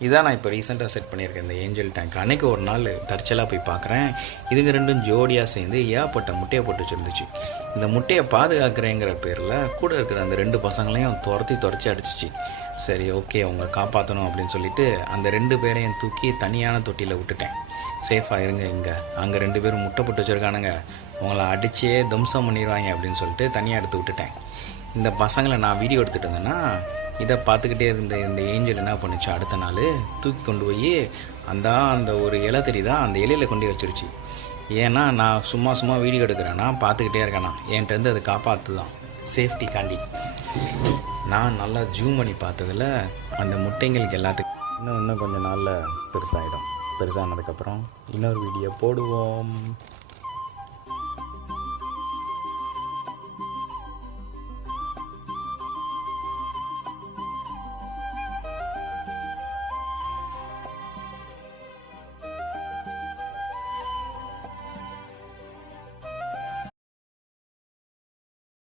இதான் நான் இப்போ ரீசெண்டாக செட் பண்ணியிருக்கேன் இந்த ஏஞ்சல் டேங்க். அன்றைக்கி ஒரு நாள் தற்செயலாக போய் பார்க்குறேன், இதுங்க ரெண்டும் ஜோடியாக சேர்ந்து ஏகப்பட்ட முட்டையை போட்டு வச்சுருந்துச்சு. இந்த முட்டையை பாதுகாக்கிறேங்கிற பேரில் கூட இருக்கிற அந்த 2 பசங்களையும் துரத்தி அடிச்சிச்சு. சரி, ஓகே, அவங்க காப்பாற்றணும் அப்படின்னு சொல்லிட்டு அந்த 2 பேரையும் தூக்கி தனியான தொட்டியில் விட்டுட்டேன். சேஃபாக இருங்க, இங்கே அங்கே 2 பேரும் முட்டை போட்டு வச்சுருக்கானுங்க, உங்களை அடிச்சே தும்சம் பண்ணிடுவாங்க அப்படின்னு சொல்லிட்டு தனியாக எடுத்து விட்டுட்டேன். இந்த பசங்களை நான் வீடியோ எடுத்துகிட்டு இருந்தேன்னா இதை பார்த்துக்கிட்டே இருந்த இந்த ஏஞ்சல் என்ன பண்ணுச்சு, அடுத்த நாள் தூக்கி கொண்டு போய் அந்த ஒரு இலை தெரியுதா, அந்த இலையில் கொண்டு வச்சிருச்சு. ஏன்னா நான் சும்மா வீடியோ எடுக்கிறேன்னா பார்த்துக்கிட்டே இருக்கேண்ணா, என்கிட்டருந்து அதை காப்பாற்று தான், சேஃப்டிக்காண்டி. நான் நல்லா ஜூம் பண்ணி பார்த்ததில் அந்த முட்டைங்களுக்கு எல்லாத்துக்கும் இன்னும் கொஞ்சம் நாளில் பெருசாகிடும். பெருசானதுக்கப்புறம் இன்னொரு வீடியோ போடுவோம்.